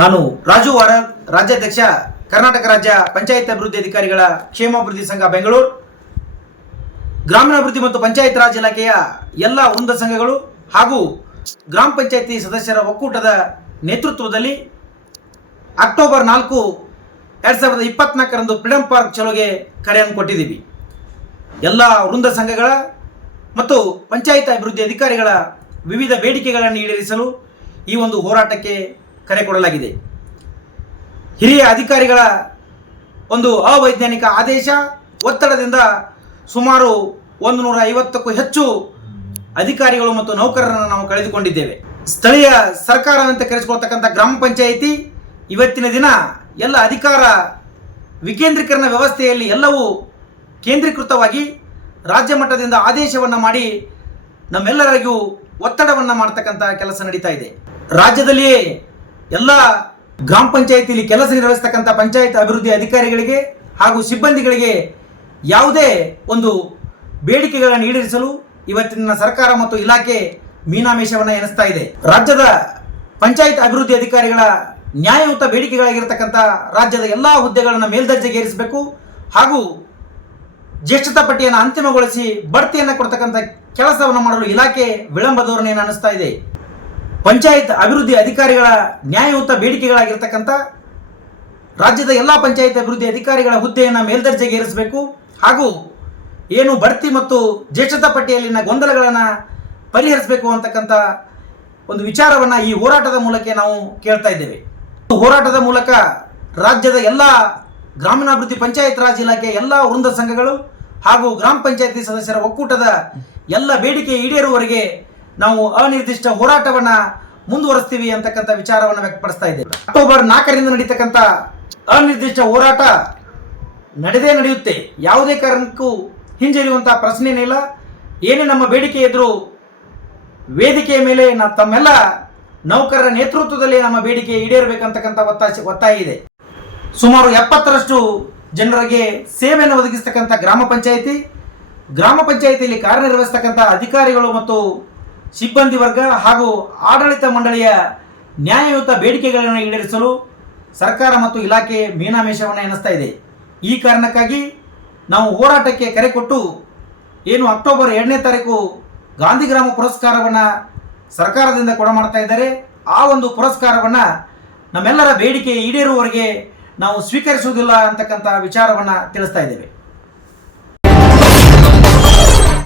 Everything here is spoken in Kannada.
ನಾನು ರಾಜು ವಾರ ರಾಜ್ಯಾಧ್ಯಕ್ಷ, ಕರ್ನಾಟಕ ರಾಜ್ಯ ಪಂಚಾಯತ್ ಅಭಿವೃದ್ಧಿ ಅಧಿಕಾರಿಗಳ ಕ್ಷೇಮಾಭಿವೃದ್ಧಿ ಸಂಘ ಬೆಂಗಳೂರು. ಗ್ರಾಮೀಣಾಭಿವೃದ್ಧಿ ಮತ್ತು ಪಂಚಾಯತ್ ರಾಜ್ ಇಲಾಖೆಯ ಎಲ್ಲ ವೃಂದ ಸಂಘಗಳು ಹಾಗೂ ಗ್ರಾಮ ಪಂಚಾಯತಿ ಸದಸ್ಯರ ಒಕ್ಕೂಟದ ನೇತೃತ್ವದಲ್ಲಿ ಅಕ್ಟೋಬರ್ ನಾಲ್ಕು ಎರಡು ಸಾವಿರದ ಇಪ್ಪತ್ನಾಲ್ಕರಂದು ಫ್ರೀಡಂ ಪಾರ್ಕ್ ಚಲೋಗೆ ಕರೆಯನ್ನು ಕೊಟ್ಟಿದ್ದೀವಿ. ಎಲ್ಲ ವೃಂದ ಸಂಘಗಳ ಮತ್ತು ಪಂಚಾಯತ್ ಅಭಿವೃದ್ಧಿ ಅಧಿಕಾರಿಗಳ ವಿವಿಧ ಬೇಡಿಕೆಗಳನ್ನು ಈಡೇರಿಸಲು ಈ ಒಂದು ಹೋರಾಟಕ್ಕೆ ಕರೆ ಕೊಡಲಾಗಿದೆ. ಹಿರಿಯ ಅಧಿಕಾರಿಗಳ ಒಂದು ಅವೈಜ್ಞಾನಿಕ ಆದೇಶ, ಒತ್ತಡದಿಂದ ಸುಮಾರು ಒಂದು ನೂರ ಐವತ್ತಕ್ಕೂ ಹೆಚ್ಚು ಅಧಿಕಾರಿಗಳು ಮತ್ತು ನೌಕರರನ್ನು ನಾವು ಕಳೆದುಕೊಂಡಿದ್ದೇವೆ. ಸ್ಥಳೀಯ ಸರ್ಕಾರ ಅಂತ ಕರೆಸಿಕೊಳ್ತಕ್ಕಂಥ ಗ್ರಾಮ ಪಂಚಾಯಿತಿ ಇವತ್ತಿನ ದಿನ ಎಲ್ಲ ಅಧಿಕಾರ ವಿಕೇಂದ್ರೀಕರಣ ವ್ಯವಸ್ಥೆಯಲ್ಲಿ ಎಲ್ಲವೂ ಕೇಂದ್ರೀಕೃತವಾಗಿ ರಾಜ್ಯ ಮಟ್ಟದಿಂದ ಆದೇಶವನ್ನು ಮಾಡಿ ನಮ್ಮೆಲ್ಲರಿಗೂ ಒತ್ತಡವನ್ನು ಮಾಡ್ತಕ್ಕಂಥ ಕೆಲಸ ನಡೀತಾ ಇದೆ. ರಾಜ್ಯದಲ್ಲಿಯೇ ಎಲ್ಲ ಗ್ರಾಮ ಪಂಚಾಯಿತಿಯಲ್ಲಿ ಕೆಲಸ ನಿರ್ವಹಿಸ್ತಕ್ಕಂಥ ಪಂಚಾಯತ್ ಅಭಿವೃದ್ಧಿ ಅಧಿಕಾರಿಗಳಿಗೆ ಹಾಗೂ ಸಿಬ್ಬಂದಿಗಳಿಗೆ ಯಾವುದೇ ಒಂದು ಬೇಡಿಕೆಗಳನ್ನು ಈಡೇರಿಸಲು ಇವತ್ತಿನ ಸರ್ಕಾರ ಮತ್ತು ಇಲಾಖೆ ಮೀನಾಮೇಷವನ್ನು ಎನಿಸ್ತಾ ಇದೆ. ರಾಜ್ಯದ ಪಂಚಾಯತ್ ಅಭಿವೃದ್ಧಿ ಅಧಿಕಾರಿಗಳ ನ್ಯಾಯಯುತ ಬೇಡಿಕೆಗಳಾಗಿರತಕ್ಕಂಥ ರಾಜ್ಯದ ಎಲ್ಲ ಹುದ್ದೆಗಳನ್ನು ಮೇಲ್ದರ್ಜೆಗೇರಿಸಬೇಕು ಹಾಗೂ ಜ್ಯೇಷ್ಠತಾ ಪಟ್ಟಿಯನ್ನು ಅಂತಿಮಗೊಳಿಸಿ ಬಡ್ತಿಯನ್ನು ಕೊಡ್ತಕ್ಕಂಥ ಕೆಲಸವನ್ನು ಮಾಡಲು ಇಲಾಖೆ ವಿಳಂಬ ಧೋರಣೆಯನ್ನು ಅನಿಸ್ತಾ ಇದೆ. ಪಂಚಾಯತ್ ಅಭಿವೃದ್ಧಿ ಅಧಿಕಾರಿಗಳ ನ್ಯಾಯಯುತ ಬೇಡಿಕೆಗಳಾಗಿರ್ತಕ್ಕಂಥ ರಾಜ್ಯದ ಎಲ್ಲ ಪಂಚಾಯತ್ ಅಭಿವೃದ್ಧಿ ಅಧಿಕಾರಿಗಳ ಹುದ್ದೆಯನ್ನು ಮೇಲ್ದರ್ಜೆಗೆ ಏರಿಸಬೇಕು. ಹಾಗೂ ಏನು ಬಡ್ತಿ ಮತ್ತು ಜ್ಯೇಷ್ಠತಾ ಪಟ್ಟಿಯಲ್ಲಿನ ಗೊಂದಲಗಳನ್ನು ಪರಿಹರಿಸಬೇಕು ಅಂತಕ್ಕಂಥ ಒಂದು ವಿಚಾರವನ್ನು ಈ ಹೋರಾಟದ ಮೂಲಕ ನಾವು ಕೇಳ್ತಾ ಇದ್ದೇವೆ. ಹೋರಾಟದ ಮೂಲಕ ರಾಜ್ಯದ ಎಲ್ಲ ಗ್ರಾಮೀಣಾಭಿವೃದ್ಧಿ ಪಂಚಾಯತ್ ರಾಜ್ ಇಲಾಖೆ ಎಲ್ಲ ವೃಂದ ಸಂಘಗಳು ಹಾಗೂ ಗ್ರಾಮ ಪಂಚಾಯತಿ ಸದಸ್ಯರ ಒಕ್ಕೂಟದ ಎಲ್ಲ ಬೇಡಿಕೆ ಈಡೇರುವವರೆಗೆ ನಾವು ಅನಿರ್ದಿಷ್ಟ ಹೋರಾಟವನ್ನ ಮುಂದುವರಿಸ್ತೀವಿ ಅಂತಕ್ಕಂಥ ವಿಚಾರವನ್ನು ವ್ಯಕ್ತಪಡಿಸ್ತಾ ಇದ್ದೇವೆ. ಅಕ್ಟೋಬರ್ ನಾಲ್ಕರಿಂದ ನಡೀತಕ್ಕಂಥ ಅನಿರ್ದಿಷ್ಟ ಹೋರಾಟ ನಡೆದೇ ನಡೆಯುತ್ತೆ. ಯಾವುದೇ ಕಾರಣಕ್ಕೂ ಹಿಂಜರಿಯುವಂತಹ ಪ್ರಶ್ನೆನೇ ಇಲ್ಲ ಏನೇ ನಮ್ಮ ಬೇಡಿಕೆ ಎದುರು ವೇದಿಕೆಯ ಮೇಲೆ ನಾ ತಮ್ಮೆಲ್ಲ ನೌಕರರ ನೇತೃತ್ವದಲ್ಲಿ ನಮ್ಮ ಬೇಡಿಕೆ ಈಡೇರಬೇಕಂತಕ್ಕಂಥ ಒತ್ತಾಯ ಒತ್ತಾಯ ಇದೆ. ಸುಮಾರು ಎಪ್ಪತ್ತರಷ್ಟು ಜನರಿಗೆ ಸೇವೆಯನ್ನು ಒದಗಿಸ್ತಕ್ಕಂಥ ಗ್ರಾಮ ಪಂಚಾಯಿತಿ. ಗ್ರಾಮ ಪಂಚಾಯಿತಿಯಲ್ಲಿ ಕಾರ್ಯನಿರ್ವಹಿಸ್ತಕ್ಕಂಥ ಅಧಿಕಾರಿಗಳು ಮತ್ತು ಸಿಬ್ಬಂದಿ ವರ್ಗ ಹಾಗೂ ಆಡಳಿತ ಮಂಡಳಿಯ ನ್ಯಾಯಯುತ ಬೇಡಿಕೆಗಳನ್ನು ಈಡೇರಿಸಲು ಸರ್ಕಾರ ಮತ್ತು ಇಲಾಖೆ ಮೀನಾಮೇಷವನ್ನು ಎನಿಸ್ತಾ ಇದೆ. ಈ ಕಾರಣಕ್ಕಾಗಿ ನಾವು ಹೋರಾಟಕ್ಕೆ ಕರೆ ಕೊಟ್ಟು ಏನು ಅಕ್ಟೋಬರ್ ಎರಡನೇ ತಾರೀಕು ಗಾಂಧಿಗ್ರಾಮ ಪುರಸ್ಕಾರವನ್ನು ಸರ್ಕಾರದಿಂದ ಕೊಡ ಮಾಡ್ತಾ ಇದ್ದಾರೆ. ಆ ಒಂದು ಪುರಸ್ಕಾರವನ್ನು ನಮ್ಮೆಲ್ಲರ ಬೇಡಿಕೆ ಈಡೇರುವವರೆಗೆ ನಾವು ಸ್ವೀಕರಿಸುವುದಿಲ್ಲ ಅಂತಕ್ಕಂಥ ವಿಚಾರವನ್ನು ತಿಳಿಸ್ತಾ ಇದ್ದೇವೆ.